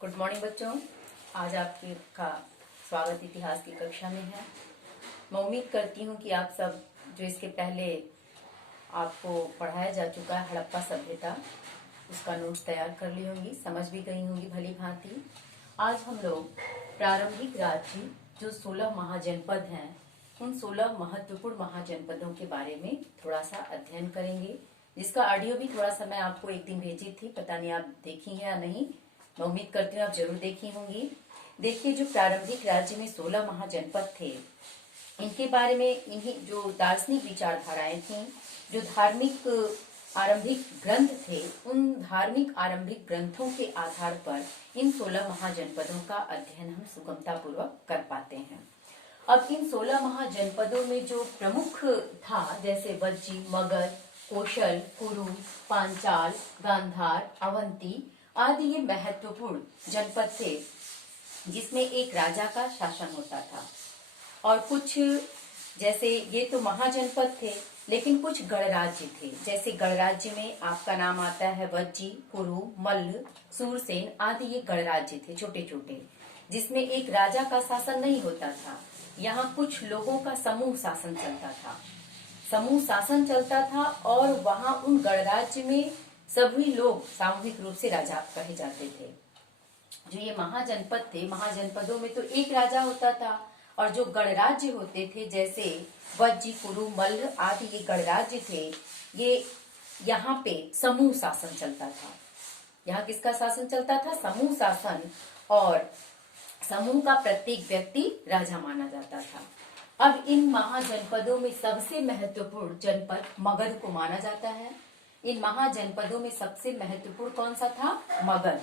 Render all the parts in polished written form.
Good morning बच्चों। आज आपका स्वागत इतिहास की कक्षा में है। मैं उम्मीद करती हूँ कि आप सब जो इसके पहले आपको पढ़ाया जा चुका है हड़प्पा सभ्यता, उसका नोट्स तैयार कर ली होंगी, समझ भी गई होंगी भली भांति। आज हम लोग प्रारंभिक राज्य जो 16 महाजनपद हैं, उन 16 महत्वपूर्ण महाजनपदों के बारे में थोड़ा सा अध्ययन करेंगे, जिसका ऑडियो भी थोड़ा सा मैं आपको एक दिन भेजी थी, पता नहीं आप देखी है या नहीं। मैं उम्मीद करती हूँ आप जरूर देखी होंगी। देखिए, जो प्रारंभिक राज्य में 16 महाजनपद थे, इनके बारे में इन्हीं जो दार्शनिक विचारधाराएं थी, जो धार्मिक आरंभिक ग्रंथ थे, उन धार्मिक आरंभिक ग्रंथों के आधार पर इन 16 महाजनपदों का अध्ययन हम सुगमता पूर्वक कर पाते हैं। अब इन 16 महाजनपदों में जो प्रमुख था, जैसे वज्जी, मगध, कोशल, कुरु, पांचाल, गांधार, अवंती आदि ये महत्वपूर्ण जनपद थे, जिसमें एक राजा का शासन होता था। और कुछ जैसे ये तो महाजनपद थे, लेकिन कुछ गणराज्य थे। जैसे गणराज्य में आपका नाम आता है वज्जी, कुरु, मल्ल, सूरसेन आदि ये गणराज्य थे, छोटे छोटे, जिसमें एक राजा का शासन नहीं होता था। यहाँ कुछ लोगों का समूह शासन चलता था, समूह शासन चलता था, और वहां उन गणराज्य में सभी लोग सामूहिक रूप से राजा कहे जाते थे। जो ये महाजनपद थे, महाजनपदों में तो एक राजा होता था, और जो गणराज्य होते थे जैसे वज्जी, कुरु, मल्ल आदि ये गणराज्य थे, ये यहाँ पे समूह शासन चलता था। यहाँ किसका शासन चलता था? समूह शासन, और समूह का प्रत्येक व्यक्ति राजा माना जाता था। अब इन महाजनपदों में सबसे महत्वपूर्ण जनपद मगध को माना जाता है। इन महाजनपदों में सबसे महत्वपूर्ण कौन सा था? मगध।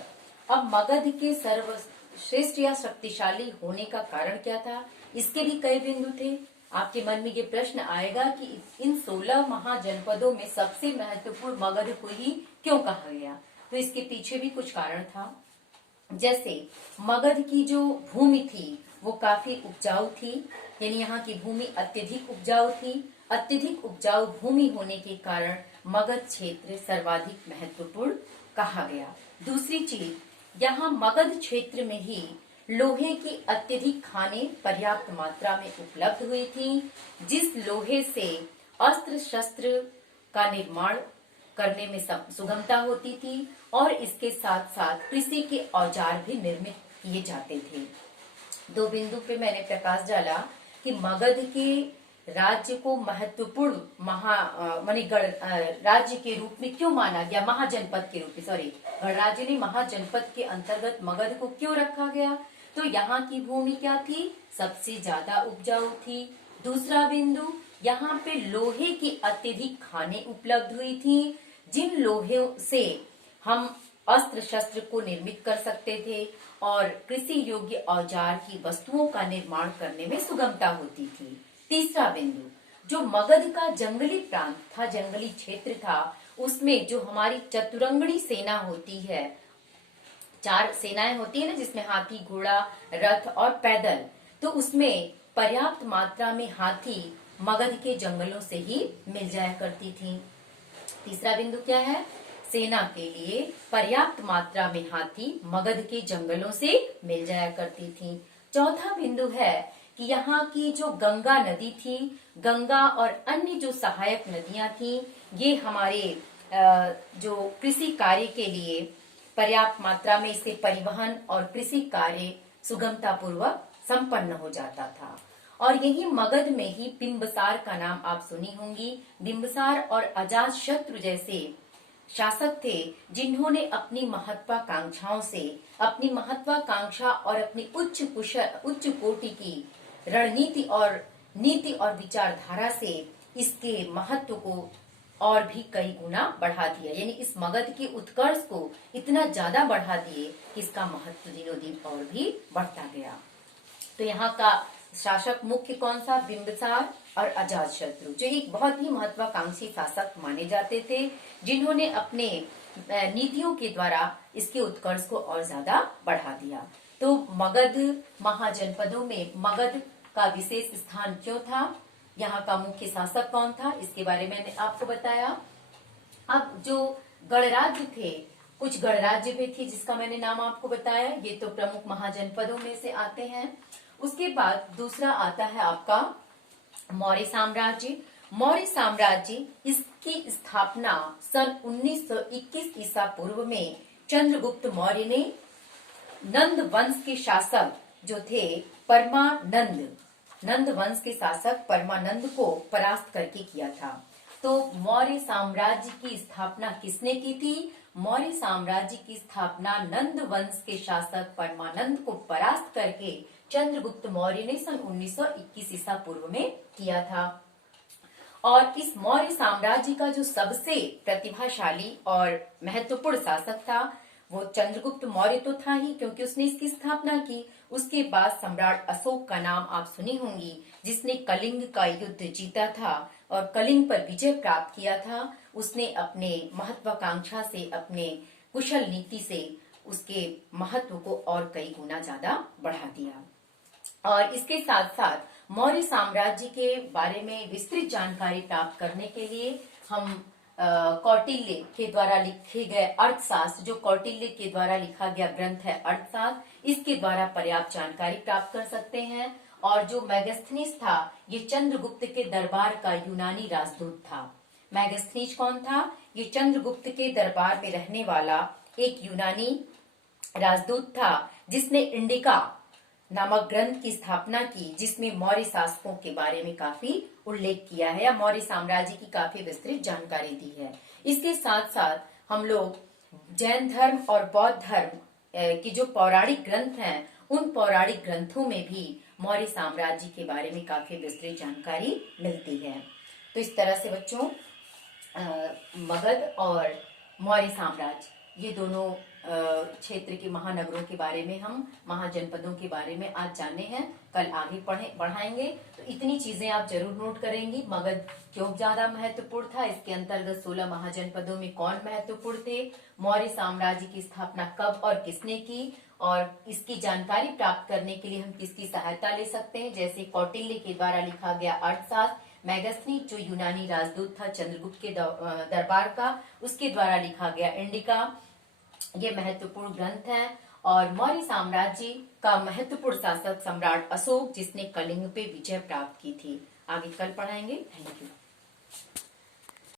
अब मगध के सर्वश्रेष्ठ या शक्तिशाली होने का कारण क्या था? इसके भी कई बिंदु थे। आपके मन में ये प्रश्न आएगा कि इन 16 महाजनपदों में सबसे महत्वपूर्ण मगध को ही क्यों कहा गया? तो इसके पीछे भी कुछ कारण था। जैसे मगध की जो भूमि थी वो काफी उपजाऊ थी, यानी यहाँ की भूमि अत्यधिक उपजाऊ थी। अत्यधिक उपजाऊ भूमि होने के कारण मगध क्षेत्र सर्वाधिक महत्वपूर्ण कहा गया। दूसरी चीज, यहाँ मगध क्षेत्र में ही लोहे की अत्यधिक खानें पर्याप्त मात्रा में उपलब्ध हुई थी, जिस लोहे से अस्त्र शस्त्र का निर्माण करने में सुगमता होती थी, और इसके साथ साथ कृषि के औजार भी निर्मित किए जाते थे। दो बिंदु पे मैंने प्रकाश डाला कि मगध के राज्य को महत्वपूर्ण राज्य के रूप में क्यों माना गया, महाजनपद के रूप में, सॉरी, गणराज्य ने महाजनपद के अंतर्गत मगध को क्यों रखा गया? तो यहाँ की भूमि क्या थी? सबसे ज्यादा उपजाऊ थी। दूसरा बिंदु, यहाँ पे लोहे की अत्यधिक खानें उपलब्ध हुई थी, जिन लोहे से हम अस्त्र शस्त्र को निर्मित कर सकते थे, और कृषि योग्य औजार की वस्तुओं का निर्माण करने में सुगमता होती थी। तीसरा बिंदु, जो मगध का जंगली प्रांत था, जंगली क्षेत्र था, उसमें जो हमारी चतुरंगणी सेना होती है, 4 सेनाएं होती है ना, जिसमें हाथी, घोड़ा, रथ और पैदल, तो उसमें पर्याप्त मात्रा में हाथी मगध के जंगलों से ही मिल जाया करती थी। तीसरा बिंदु क्या है? सेना के लिए पर्याप्त मात्रा में हाथी मगध के जंगलों से मिल जाया करती थी। चौथा बिंदु है कि यहाँ की जो गंगा नदी थी, गंगा और अन्य जो सहायक नदियां थी, ये हमारे जो कृषि कार्य के लिए पर्याप्त मात्रा में इसके परिवहन और कृषि कार्य सुगमता पूर्वक संपन्न हो जाता था। और यही मगध में ही बिंबसार का नाम आप सुनी होंगी। बिंबसार और अजातशत्रु जैसे शासक थे, जिन्होंने अपनी महत्वाकांक्षाओं से, अपनी महत्वाकांक्षा और अपनी उच्च कोटि की रणनीति और नीति और विचारधारा से इसके महत्व को और भी कई गुना बढ़ा दिया। यानी इस मगध के उत्कर्ष को इतना ज्यादा बढ़ा दिए कि इसका महत्व दिनों दिन और भी बढ़ता गया। तो यहाँ का शासक मुख्य कौन सा? बिंबिसार और अजातशत्रु, जो एक बहुत ही महत्वाकांक्षी शासक माने जाते थे, जिन्होंने अपने नीतियों के द्वारा इसके उत्कर्ष को और ज्यादा बढ़ा दिया। तो मगध महाजनपदों में मगध का विशेष स्थान क्यों था? यहाँ का मुख्य शासक कौन था? इसके बारे में मैंने आपको बताया। अब जो गणराज्य थे, कुछ गणराज्य भी थी जिसका मैंने नाम आपको बताया, ये तो प्रमुख महाजनपदों में से आते हैं। उसके बाद दूसरा आता है आपका मौर्य साम्राज्य। मौर्य साम्राज्य, इसकी स्थापना सन 1921 ईसा पूर्व में चंद्रगुप्त मौर्य ने नंद वंश के शासक जो थे नंद वंश के शासक परमानंद को परास्त करके किया था। तो मौर्य साम्राज्य की स्थापना किसने की थी? मौर्य साम्राज्य की स्थापना नंद वंश के शासक परमानंद को परास्त करके चंद्रगुप्त मौर्य ने सन 1921 ईसा पूर्व में किया था। और इस मौर्य साम्राज्य का जो सबसे प्रतिभाशाली और महत्वपूर्ण शासक था वो चंद्रगुप्त मौर्य तो था ही, क्योंकि उसने इसकी स्थापना की। उसके बाद सम्राट अशोक का नाम आप सुनी होंगी, जिसने कलिंग का युद्ध जीता था और कलिंग पर विजय प्राप्त किया था। उसने अपने महत्वाकांक्षा से, अपने कुशल नीति से उसके महत्व को और कई गुना ज्यादा बढ़ा दिया। और इसके साथ साथ मौर्य साम्राज्य के बारे में विस्तृत जानकारी प्राप्त करने के लिए हम कौटिल्य के द्वारा लिखे गए अर्थशास्त्र, जो कौटिल्य के द्वारा लिखा गया ग्रंथ है अर्थशास्त्र, इसके द्वारा पर्याप्त जानकारी प्राप्त कर सकते हैं। और जो मैगस्थनीज था, ये चंद्रगुप्त के दरबार का यूनानी राजदूत था। मैगस्थनीज कौन था? ये चंद्रगुप्त के दरबार में रहने वाला एक यूनानी राजदूत था, जिसने इंडिका नामक ग्रंथ की स्थापना की, जिसमें मौर्य शासकों के बारे में काफी उल्लेख किया है या मौर्य साम्राज्य की काफी विस्तृत जानकारी दी है। इसके साथ साथ हम लोग जैन धर्म और बौद्ध धर्म की जो पौराणिक ग्रंथ हैं, उन पौराणिक ग्रंथों में भी मौर्य साम्राज्य के बारे में काफी विस्तृत जानकारी मिलती है। तो इस तरह से बच्चों मगध और मौर्य साम्राज्य, ये दोनों क्षेत्र के महानगरों के बारे में, हम महाजनपदों के बारे में आज जाने हैं। कल आगे बढ़ाएंगे। तो इतनी चीजें आप जरूर नोट करेंगी। मगध क्यों ज्यादा महत्वपूर्ण था, इसके अंतर्गत 16 महाजनपदों में कौन महत्वपूर्ण थे, मौर्य साम्राज्य की स्थापना कब और किसने की, और इसकी जानकारी प्राप्त करने के लिए हम किसकी सहायता ले सकते हैं, जैसे कौटिल्य के द्वारा लिखा गया अर्थशास्त्र, मैगस्थनी जो यूनानी राजदूत था चंद्रगुप्त के दरबार का, उसके द्वारा लिखा गया इंडिका, ये महत्वपूर्ण ग्रंथ हैं। और मौर्य साम्राज्य का महत्वपूर्ण शासक सम्राट अशोक, जिसने कलिंग पे विजय प्राप्त की थी। आगे कल पढ़ाएंगे। Thank you.